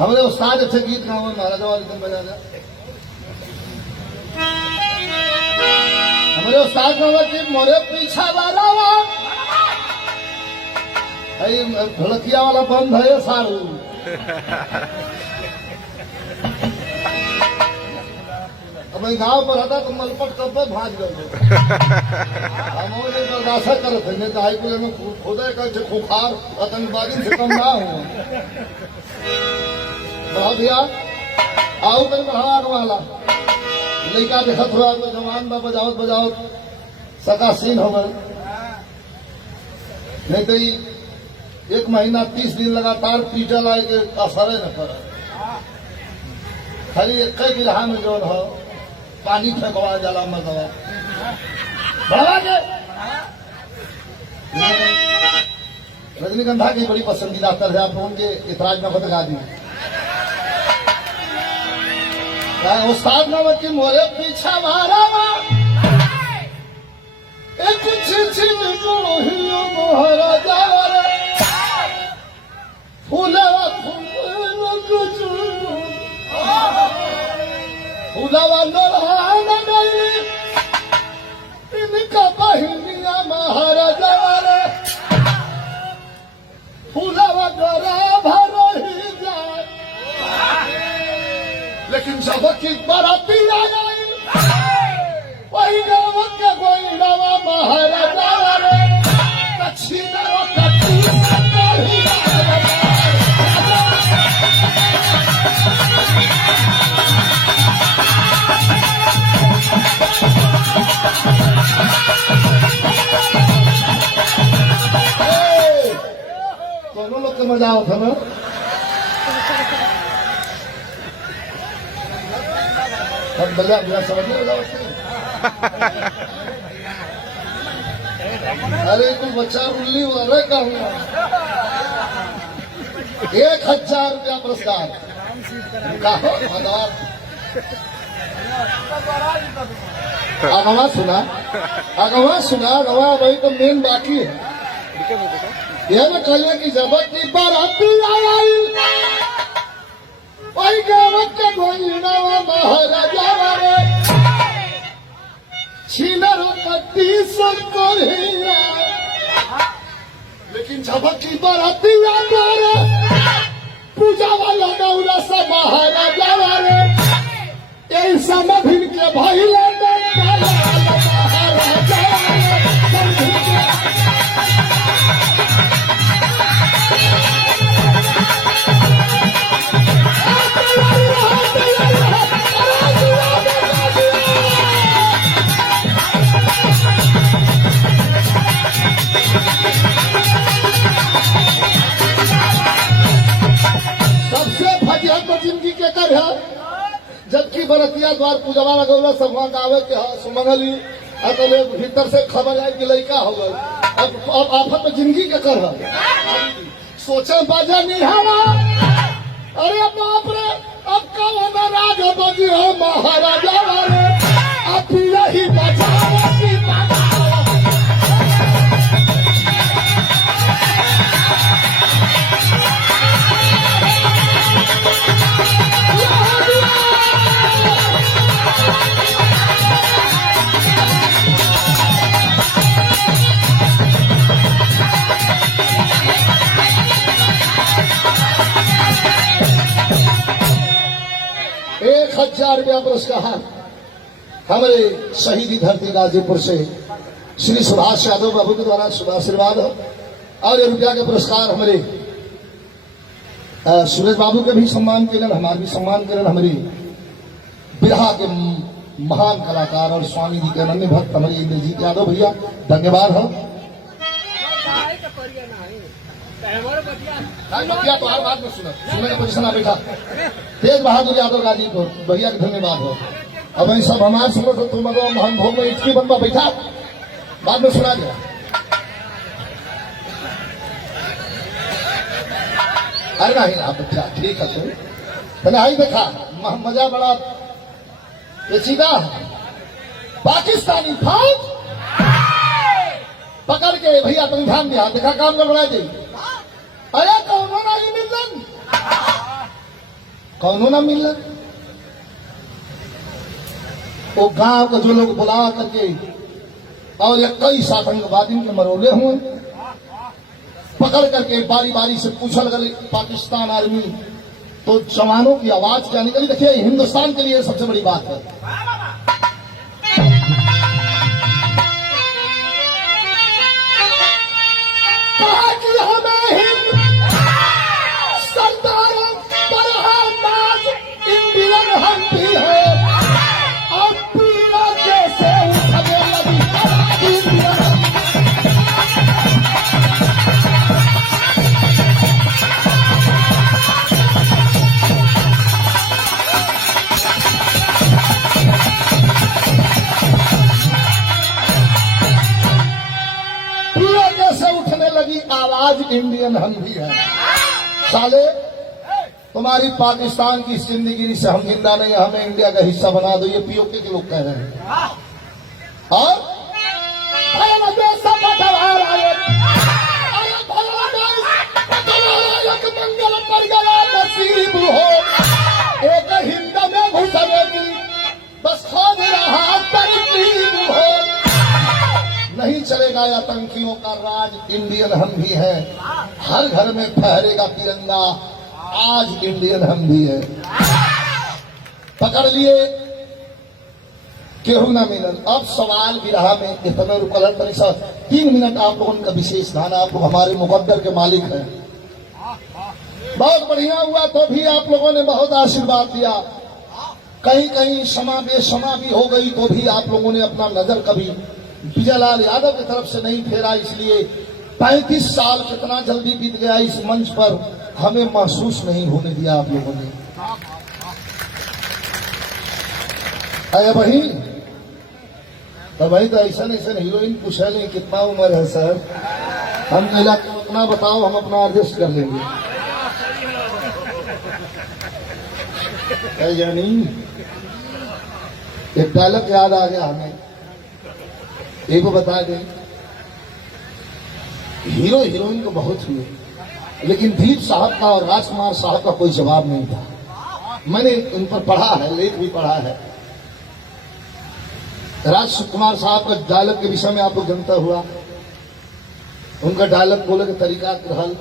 हमारे उस्ताद अच्छे गीत गाँव महाराजा वाले दिन बजा जा हमारे उस्ताद गाँव की मोरे पीछा वाला ढोलकिया वाला बंद है सारू अब गाँव पर आता तो मलपट कब भाज गए हम बर्दाश्त करते नहीं तो हाईकुल में खुदे का खुखार आतंकवादी से कम ना हो बढ़ा दिया आओ कहीं बढ़ावा वाला लड़का देखा थोड़ा जवान में बजावत बजावत सका सीन हो गए नहीं तो 1 महीना 30 दिन लगातार पीटा लाए के असर न पड़े खाली एक बिरहा में जो हो पानी फेंकवा जाला मरदवा बढ़वा के रजनीगंधा की बड़ी पसंदीदा तर है आप उनके इतराज में बदगा दी उस्ताद नमक की मोरे पीछा मारा कुछ महाराजा फूलवा फूलवा इनका बहिनिया महाराजा वाले फूलवा गरा भर ही जाए लेकिन सबकी बराती आ गई वही गाँव के गोइड़वा महाराजा वाले कछीना कटी दोनों लोग के मजा आता ना हम बजा बिना समझ अरे कोई बच्चा उल्ली वाला कहूँगा 1000 रुपया पुरस्कार कहो अगवा सुना अगवा वही तो मेन बाकी है यह न कहले की जबत की बाराती आई वही गावत के गोइड़वा महाराजा वाले छीनर कट्टी संकर लेकिन झपक की बाराती आगे पूजा वाला गौरा सा महाराजा वाले यही समय भिन के भाई जिंदगी के कर है जबकि बरतिया द्वार पूजवा गौरा सम्मान आवे के सुमंगली अतले भीतर से खबर आई कि लड़का हो गई अब आफत में जिंदगी के कर है सोचे बाजा नहीं हवा अरे बाप रे अब कल राज बजी है महाराजा वाले अब यही बचाओ की ₹1000 पुरस्कार हमारे शहीदी धरती गाजीपुर से श्री सुभाष यादव बाबू के द्वारा शुभ आशीर्वाद और ये रुपया के पुरस्कार हमारे सुरेश बाबू के भी सम्मान के लिए हमारे भी सम्मान के लिए हमारी बिरहा के महान कलाकार और स्वामी जी के अनन्य भक्त हमारे इंद्रजीत यादव भैया धन्यवाद है बतिया तो हर बात में सुने का पोजिशन आ बैठा तेज बहादुर यादव गाजीपुर भैया के धन्यवाद हो अब वही सब हमारे सुनो तो तुम हम भोग में इतनी बनवा बैठा बाद में सुना दिया अरे नहीं आप अच्छा ठीक है मैंने आई देखा मजा बड़ा पेचीदा पाकिस्तानी फौज पकड़ के भैया तुम ध्यान दिया देखा काम गड़बड़ा जी अरे कौन आई मिलन कौनो ना मिलना। वो गांव के जो लोग बुला करके और 21 आतंकवादी के मरोले हुए, पकड़ करके बारी बारी से पूछल गए पाकिस्तान आर्मी, तो जवानों की आवाज क्या निकली। देखिए हिंदुस्तान के लिए सबसे बड़ी बात है। कहा कि हमें हिंद सरदारों पर है नाज, इंडियन हम भी है, अब पीड़ा जैसे उठने लगी इंडियन। आवाज इंडियन हम भी है। साले तुम्हारी पाकिस्तान की जिंदगी से हम जिंदा नहीं, हमें इंडिया का हिस्सा बना दो, ये पीओके के लोग कह रहे हैं। और मंगल पर गया नसीब हो, एक हिंद में घुसरेगी बस खोज रहा तरकीब हो। नहीं चलेगा आतंकियों का राज, इंडियन हम भी हैं। हर घर में फहरेगा तिरंगा, आज इंडियन हम भी है। पकड़ लिए, केहू ना मिलन। अब सवाल विरहा में इतने रुकल तरी सा 3 मिनट आप लोगों का विशेष ध्यान। आप लोग हमारे मुकद्दर के मालिक हैं। बहुत बढ़िया हुआ तो भी आप लोगों ने बहुत आशीर्वाद दिया। कहीं कहीं क्षमा बेक्षमा भी हो गई तो भी आप लोगों ने अपना नजर कभी विजयलाल यादव की तरफ से नहीं फेरा। इसलिए 35 साल कितना जल्दी बीत गया इस मंच पर हमें महसूस नहीं होने दिया आप लोगों ने। अरे भाई तो भाई तो ऐसा हीरोइन पूछा नहीं कितना उम्र है सर, हम कहला उतना बताओ, हम अपना एडजस्ट कर लेंगे। यानी एक डायलॉग याद आ गया हमें, एक को बता दें। हीरो हीरोइन को बहुत हुए, लेकिन दिलीप साहब का और राजकुमार साहब का कोई जवाब नहीं था। मैंने उन पर पढ़ा है, लेख भी पढ़ा है। राजकुमार साहब का डायलॉग के विषय में आपको जनता हुआ, उनका डायलॉग बोले का तरीका रहल,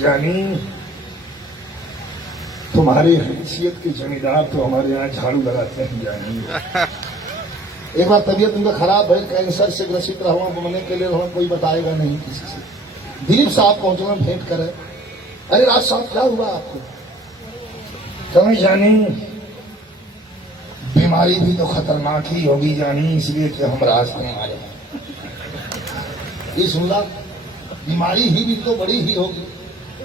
जानी तुम्हारी हैसियत के जमींदार तो हमारे यहाँ झाड़ू लगाते हैं जानी। एक बार तबीयत उनका खराब है, कैंसर से ग्रसित रहा, मरने के लिए रहा, कोई बताएगा नहीं किसी से। दिलीप साहब पहुंचना भेंट करे, अरे राज साहब क्या हुआ आपको? तुम्हें जानी बीमारी भी तो खतरनाक ही होगी जानी, इसलिए कि हम राजकुमार हैं। ये सुनला, बीमारी ही भी तो बड़ी ही होगी,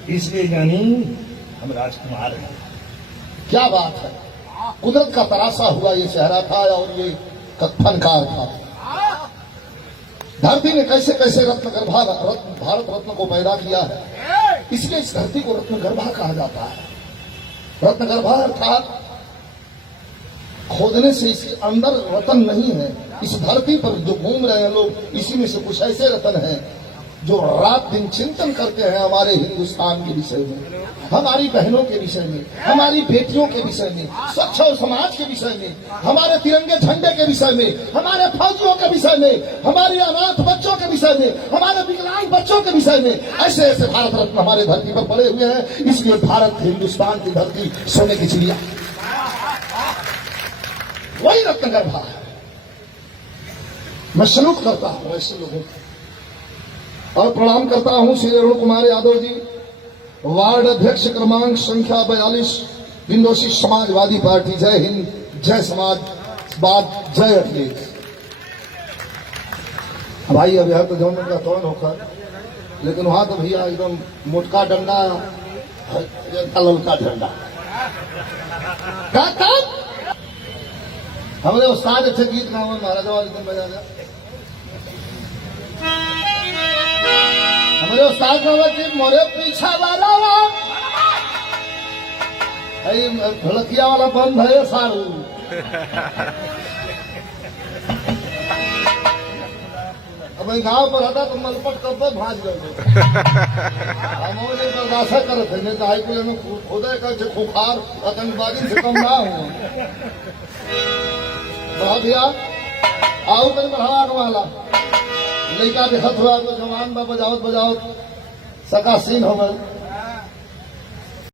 इसलिए जानी हम राजकुमार हैं। क्या बात है, कुदरत का तरासा हुआ ये चेहरा था और ये फनकार था। धरती ने कैसे कैसे भारत रत्न को पैदा किया है, इसलिए इस धरती को रत्नगर्भा कहा जाता है। रत्नगर्भा अर्थात खोदने से इसके अंदर रतन नहीं है। इस धरती पर जो घूम रहे हैं लोग, इसी में से कुछ ऐसे रतन हैं जो रात दिन चिंतन करते हैं हमारे हिंदुस्तान के विषय में, हमारी बहनों के विषय में, हमारी बेटियों के विषय में, स्वच्छ और समाज के विषय में, हमारे तिरंगे झंडे के विषय में, हमारे फौजियों के विषय में, हमारे अनाथ बच्चों के विषय में, हमारे विकलांग बच्चों के विषय में। ऐसे ऐसे भारत रत्न हमारे धरती पर पड़े हुए हैं। इसलिए भारत हिंदुस्तान की धरती सोने की चिड़िया, वही रत्नगर्भा है। मैं सलूट करता हूं ऐसे लोगों को और प्रणाम करता हूं श्री अरुण कुमार यादव जी, वार्ड अध्यक्ष क्रमांक संख्या 42, विंडोसी समाजवादी पार्टी। जय हिंद, जय समाजवाद, जय अखिलेश। भाई अब यहां तो जौन का तौन होकर, लेकिन वहां तो भैया एकदम मोटका डंडा, ललका डंडा। हमारे उस्ताद अच्छे गीत गाँव महाराज वाले दिन बजा दिया। हमारे उस्ताद की मोरे पीछा वाला ढोलकिया वाला बंद है सारू। अब गांव पर रहता तो मलपट कब भाज गए हम बर्दाश्त करते नहीं तो आई को खुदे कर खुखार आतंकवादी से कम ना हो भैया आओ कहीं बढ़ावा वाला लड़का देखत हुआ तो जवान बा बजावत बजावत सकासीन हो गए